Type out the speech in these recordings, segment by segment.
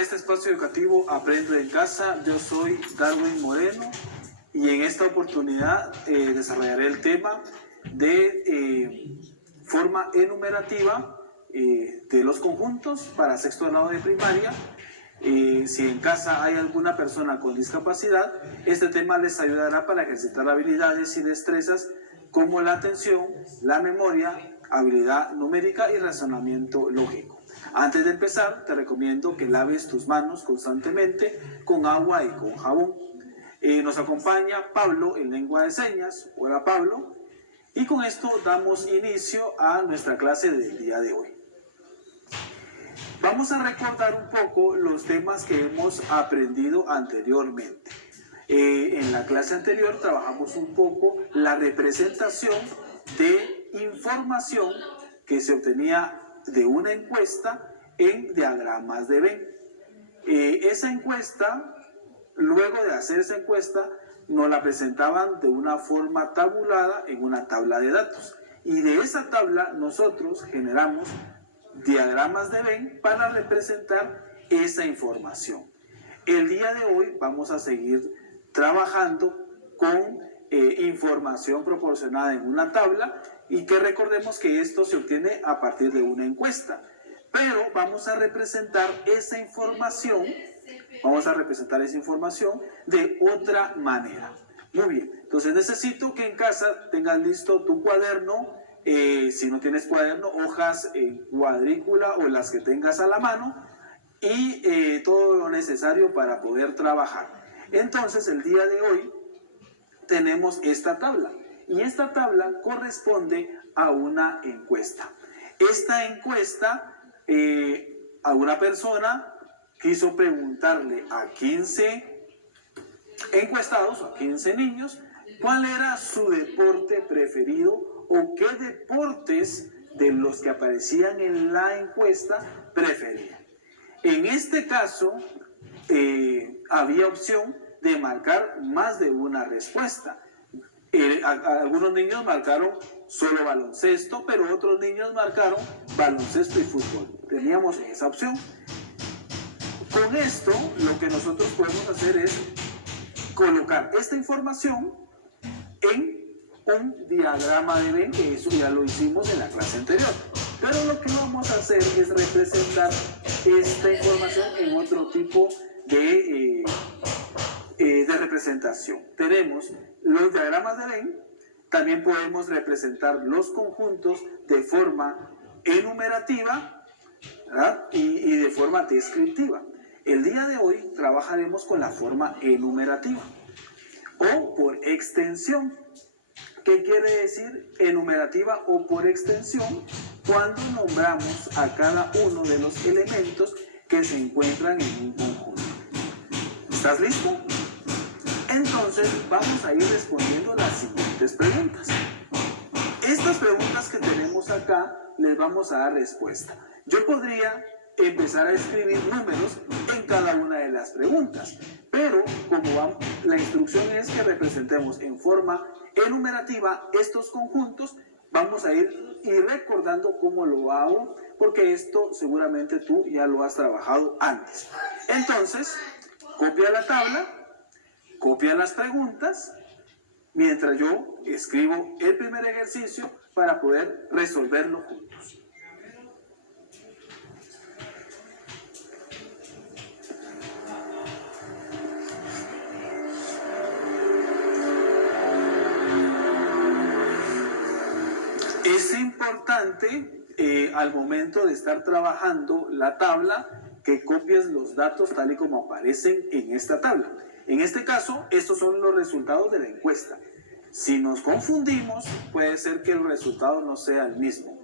a este espacio educativo Aprendo en Casa. Yo soy Darwin Moreno y en esta oportunidad desarrollaré el tema de forma enumerativa de los conjuntos para sexto grado de primaria. Si en casa hay alguna persona con discapacidad, este tema les ayudará para ejercitar habilidades y destrezas como la atención, la memoria, habilidad numérica y razonamiento lógico. Antes de empezar, te recomiendo que laves tus manos constantemente con agua y con jabón. Nos acompaña Pablo en lengua de señas. Hola Pablo. Y con esto damos inicio a nuestra clase del día de hoy. Vamos a recordar un poco los temas que hemos aprendido anteriormente. En la clase anterior trabajamos un poco la representación de información que se obtenía de una encuesta en diagramas de Venn. Esa encuesta, luego de hacer esa encuesta, nos la presentaban de una forma tabulada en una tabla de datos. Y de esa tabla nosotros generamos diagramas de Venn para representar esa información. El día de hoy vamos a seguir trabajando con información proporcionada en una tabla y que recordemos que esto se obtiene a partir de una encuesta. Pero vamos a representar esa información, de otra manera. Muy bien, entonces necesito que en casa tengas listo tu cuaderno. Si no tienes cuaderno, hojas en cuadrícula o las que tengas a la mano y todo lo necesario para poder trabajar. Entonces el día de hoy tenemos esta tabla y esta tabla corresponde a una encuesta. Esta encuesta, alguna persona quiso preguntarle a 15 encuestados, a 15 niños, cuál era su deporte preferido o qué deportes de los que aparecían en la encuesta preferían. En este caso, había opción de marcar más de una respuesta. Algunos niños marcaron solo baloncesto, pero otros niños marcaron baloncesto y fútbol. Teníamos esa opción. Con esto, lo que nosotros podemos hacer es colocar esta información en un diagrama de Venn, que eso ya lo hicimos en la clase anterior. Pero lo que vamos a hacer es representar esta información en otro tipo de representación. Tenemos los diagramas de Venn, también podemos representar los conjuntos de forma enumerativa, ¿verdad? y de forma descriptiva. El día de hoy trabajaremos con la forma enumerativa o por extensión. ¿Qué quiere decir enumerativa o por extensión? Cuando nombramos a cada uno de los elementos que se encuentran en un conjunto. ¿Estás listo? Entonces vamos a ir respondiendo las siguientes preguntas. Estas preguntas que tenemos acá les vamos a dar respuesta. Yo podría empezar a escribir números en cada una de las preguntas, pero como la instrucción es que representemos en forma enumerativa estos conjuntos, vamos a ir recordando cómo lo hago, porque esto seguramente tú ya lo has trabajado antes. Entonces, copia la tabla, copia las preguntas, mientras yo escribo el primer ejercicio para poder resolverlo juntos. Es importante al momento de estar trabajando la tabla que copies los datos tal y como aparecen en esta tabla. En este caso, estos son los resultados de la encuesta. Si nos confundimos, puede ser que el resultado no sea el mismo.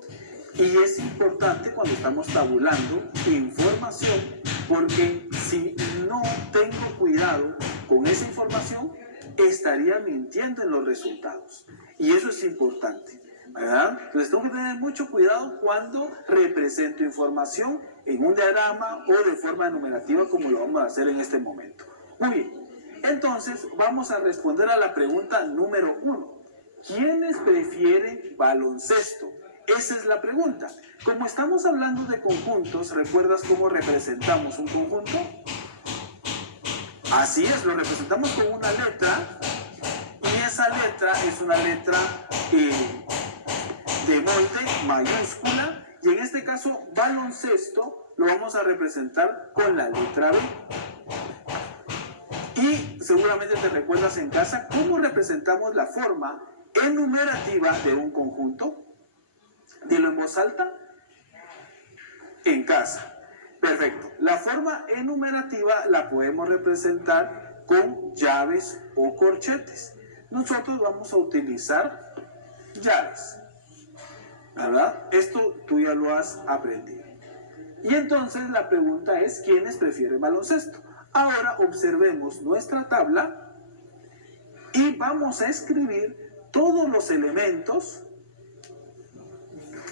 Y es importante cuando estamos tabulando información, porque si no tengo cuidado con esa información, estaría mintiendo en los resultados. Y eso es importante, ¿verdad? Entonces tengo que tener mucho cuidado cuando represento información en un diagrama o de forma enumerativa, como lo vamos a hacer en este momento. Muy bien. Entonces, vamos a responder a la pregunta número 1. ¿Quiénes prefieren baloncesto? esa es la pregunta. Como estamos hablando de conjuntos, ¿recuerdas cómo representamos un conjunto? Así es, lo representamos con una letra, y esa letra es una letra de molde mayúscula, y en este caso baloncesto lo vamos a representar con la letra B. Y seguramente te recuerdas en casa cómo representamos la forma enumerativa de un conjunto. Dilo en voz alta. En casa. Perfecto. La forma enumerativa la podemos representar con llaves o corchetes. Nosotros vamos a utilizar llaves, ¿verdad? Esto tú ya lo has aprendido. Y entonces la pregunta es, ¿quiénes prefieren baloncesto? Ahora observemos nuestra tabla y vamos a escribir todos los elementos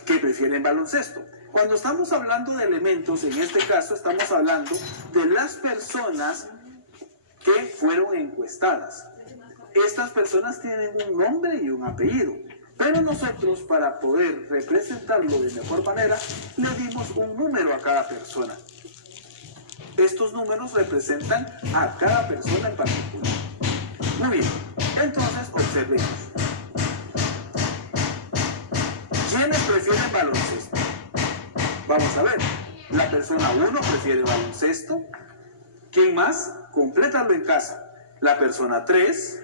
que prefieren baloncesto. Cuando estamos hablando de elementos, en este caso estamos hablando de las personas que fueron encuestadas. Estas personas tienen un nombre y un apellido, pero nosotros, para poder representarlo de mejor manera, le dimos un número a cada persona. Estos números representan a cada persona en particular. Muy bien, entonces observemos. ¿Quiénes prefieren baloncesto? Vamos a ver. La persona 1 prefiere baloncesto. ¿Quién más? Complétalo en casa. La persona 3,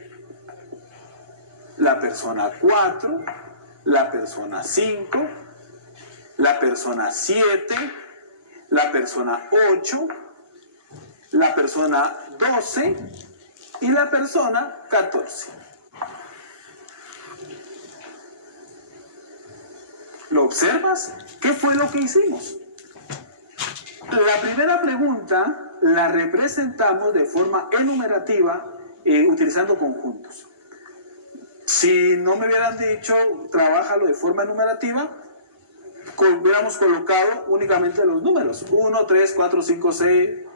la persona 4, la persona 5, la persona 7, la persona 8, la persona 12 y la persona 14. ¿Lo observas? ¿Qué fue lo que hicimos? La primera pregunta la representamos de forma enumerativa utilizando conjuntos. Si no me hubieran dicho, trabájalo de forma enumerativa, hubiéramos colocado únicamente los números. 1, 3, 4, 5, 7,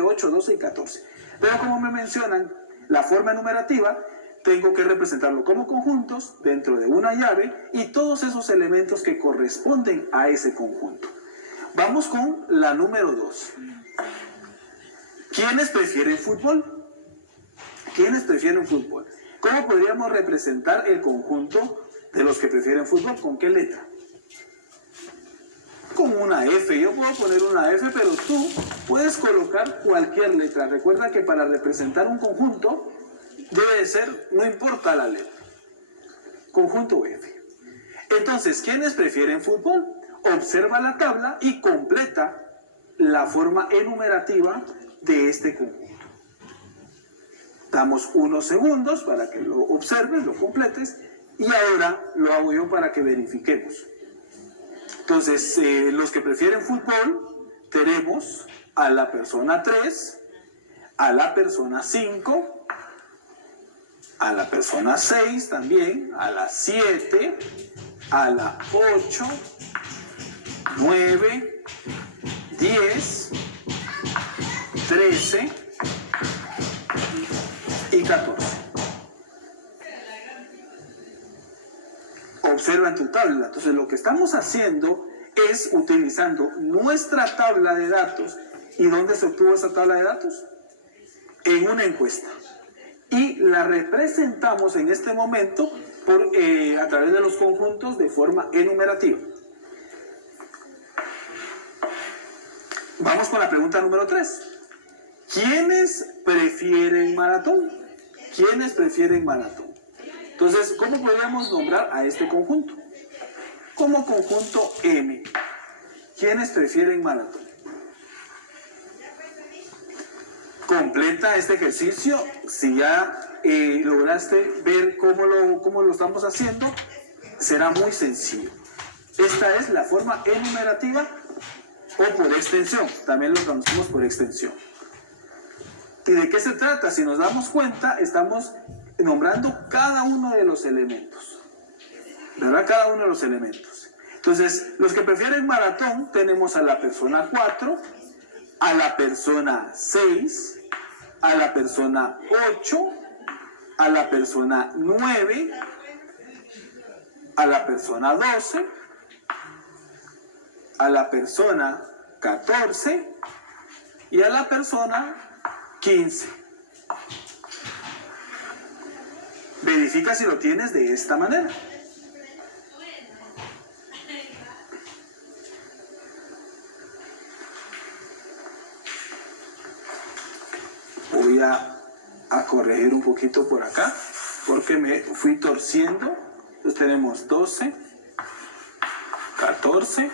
8, 12 y 14. Pero como me mencionan la forma enumerativa, tengo que representarlo como conjuntos dentro de una llave y todos esos elementos que corresponden a ese conjunto. Vamos con la número 2. ¿Quiénes prefieren fútbol? ¿Quiénes prefieren fútbol? ¿Cómo podríamos representar el conjunto de los que prefieren fútbol? ¿Con qué letra? Con una F. Yo puedo poner una F, pero tú puedes colocar cualquier letra. Recuerda que para representar un conjunto debe de ser, no importa la letra. Conjunto F. Entonces, ¿quiénes prefieren fútbol? Observa la tabla y completa la forma enumerativa de este conjunto. Damos unos segundos para que lo observes, lo completes, y ahora lo hago yo para que verifiquemos. Entonces, los que prefieren fútbol, tenemos a la persona 3, a la persona 5, a la persona 6 también, a la 7, a la 8, 9, 10, 13 y 14. Observa en tu tabla. Entonces lo que estamos haciendo es utilizando nuestra tabla de datos. ¿Y dónde se obtuvo esa tabla de datos? En una encuesta. Y la representamos en este momento a través de los conjuntos de forma enumerativa. Vamos con la pregunta número 3. ¿Quiénes prefieren maratón? ¿Quiénes prefieren maratón? Entonces, ¿cómo podríamos nombrar a este conjunto? Como conjunto M. ¿Quiénes prefieren maratón? Completa este ejercicio. Si ya lograste ver cómo lo estamos haciendo, será muy sencillo. Esta es la forma enumerativa o por extensión. También lo conocemos por extensión. ¿Y de qué se trata? Si nos damos cuenta, estamos nombrando cada uno de los elementos. ¿Verdad? Cada uno de los elementos. Entonces, los que prefieren maratón, tenemos a la persona 4, a la persona 6, a la persona 8, a la persona 9, a la persona 12, a la persona 14 y a la persona 15. Verifica si lo tienes de esta manera. Voy a corregir un poquito por acá porque me fui torciendo. Entonces tenemos 12, 14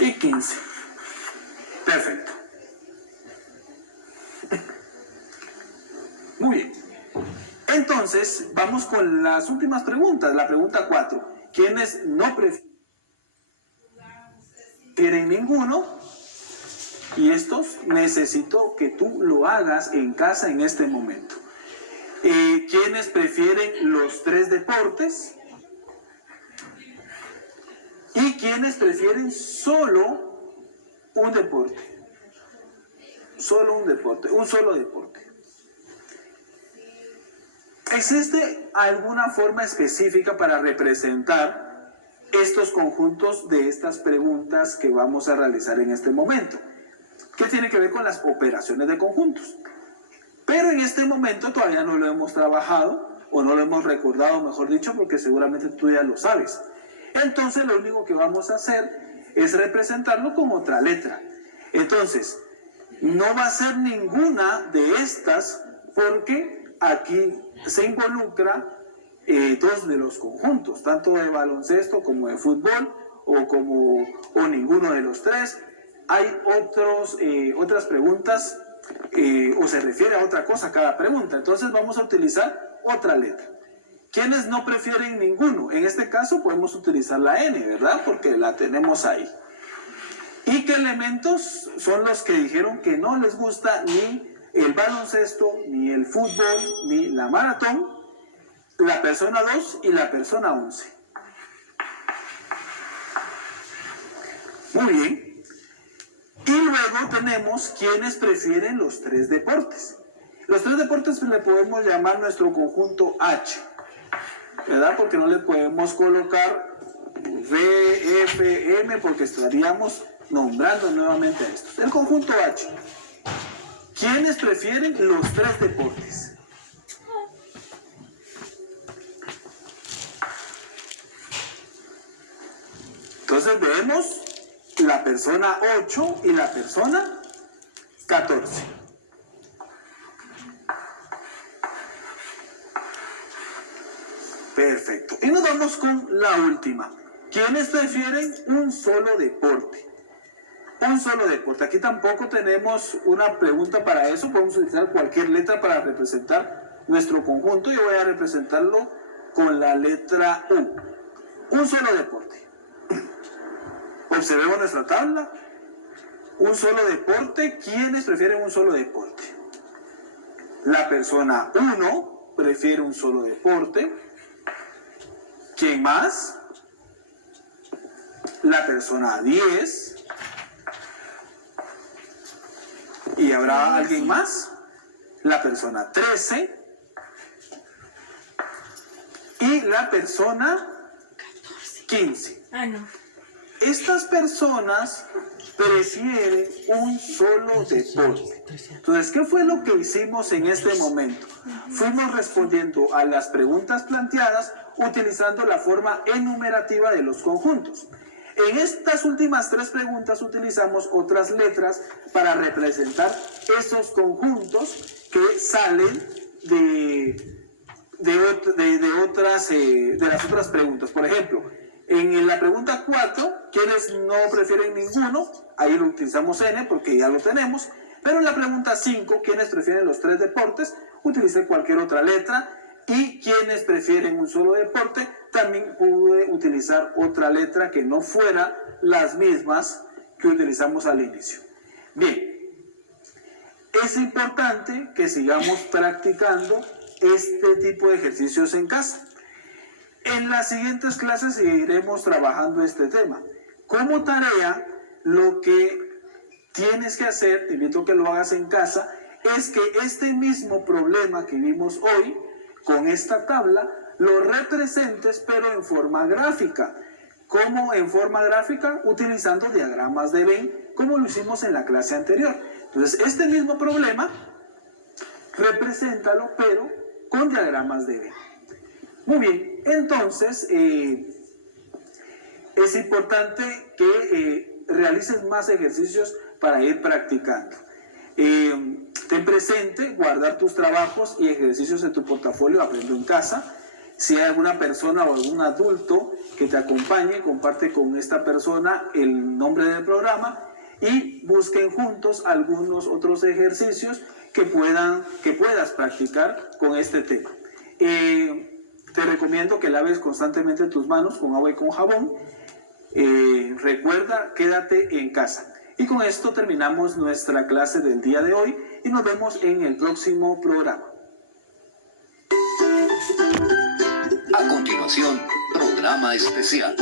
y 15. Perfecto. Muy bien. Entonces, vamos con las últimas preguntas. La pregunta 4. ¿Quiénes no prefieren ninguno? Y estos necesito que tú lo hagas en casa en este momento. ¿Quiénes prefieren los 3 deportes? ¿Y quiénes prefieren solo un deporte? Solo un deporte, un solo deporte. ¿Existe alguna forma específica para representar estos conjuntos de estas preguntas que vamos a realizar en este momento? ¿Qué tiene que ver con las operaciones de conjuntos? Pero en este momento todavía no lo hemos trabajado o no lo hemos recordado, mejor dicho, porque seguramente tú ya lo sabes. Entonces lo único que vamos a hacer es representarlo con otra letra. Entonces, no va a ser ninguna de estas porque aquí se involucra 2 de los conjuntos, tanto de baloncesto como de fútbol o ninguno de los 3. Hay otras preguntas o se refiere a otra cosa cada pregunta. Entonces vamos a utilizar otra letra. ¿Quiénes no prefieren ninguno? En este caso podemos utilizar la N, ¿verdad? Porque la tenemos ahí. ¿Y qué elementos son los que dijeron que no les gusta ni el baloncesto, ni el fútbol, ni la maratón? La persona 2 y la persona 11. Muy bien. Y luego tenemos quienes prefieren los 3 deportes. Los 3 deportes le podemos llamar nuestro conjunto H, ¿verdad? Porque no le podemos colocar V, F, M, porque estaríamos nombrando nuevamente a estos. El conjunto H. ¿Quiénes prefieren los 3 deportes? Entonces vemos la persona 8 y la persona 14. Perfecto. Y nos vamos con la última. ¿Quiénes prefieren un solo deporte? Un solo deporte. Aquí tampoco tenemos una pregunta para eso. Podemos utilizar cualquier letra para representar nuestro conjunto. Yo voy a representarlo con la letra U. Un solo deporte. Observemos nuestra tabla. Un solo deporte. ¿Quiénes prefieren un solo deporte? La persona 1 prefiere un solo deporte. ¿Quién más? La persona 10. ¿Y habrá alguien más? La persona 13. Y la persona 15. No. Estas personas prefieren un solo deporte. Entonces, ¿qué fue lo que hicimos en este momento? Fuimos respondiendo a las preguntas planteadas utilizando la forma enumerativa de los conjuntos. En estas últimas 3 preguntas utilizamos otras letras para representar esos conjuntos que salen de las otras preguntas. Por ejemplo, en la pregunta 4, ¿quiénes no prefieren ninguno? Ahí lo utilizamos N porque ya lo tenemos. Pero en la pregunta 5, ¿quiénes prefieren los 3 deportes? Utilicé cualquier otra letra. Y quienes prefieren un solo deporte, también pude utilizar otra letra que no fuera las mismas que utilizamos al inicio. Bien, es importante que sigamos practicando este tipo de ejercicios en casa. En las siguientes clases seguiremos trabajando este tema. Como tarea, lo que tienes que hacer, te invito a que lo hagas en casa, es que este mismo problema que vimos hoy, con esta tabla, lo representes, pero en forma gráfica. ¿Cómo en forma gráfica? Utilizando diagramas de Venn, como lo hicimos en la clase anterior. Entonces, este mismo problema, represéntalo, pero con diagramas de Venn. Muy bien, entonces, es importante que realices más ejercicios para ir practicando. Ten presente guardar tus trabajos y ejercicios en tu portafolio Aprendo en Casa. Si hay alguna persona o algún adulto que te acompañe, comparte con esta persona el nombre del programa y busquen juntos algunos otros ejercicios que puedas practicar con este tema. Te recomiendo que laves constantemente tus manos con agua y con jabón. Recuerda, quédate en casa. Y con esto terminamos nuestra clase del día de hoy y nos vemos en el próximo programa. A continuación, programa especial.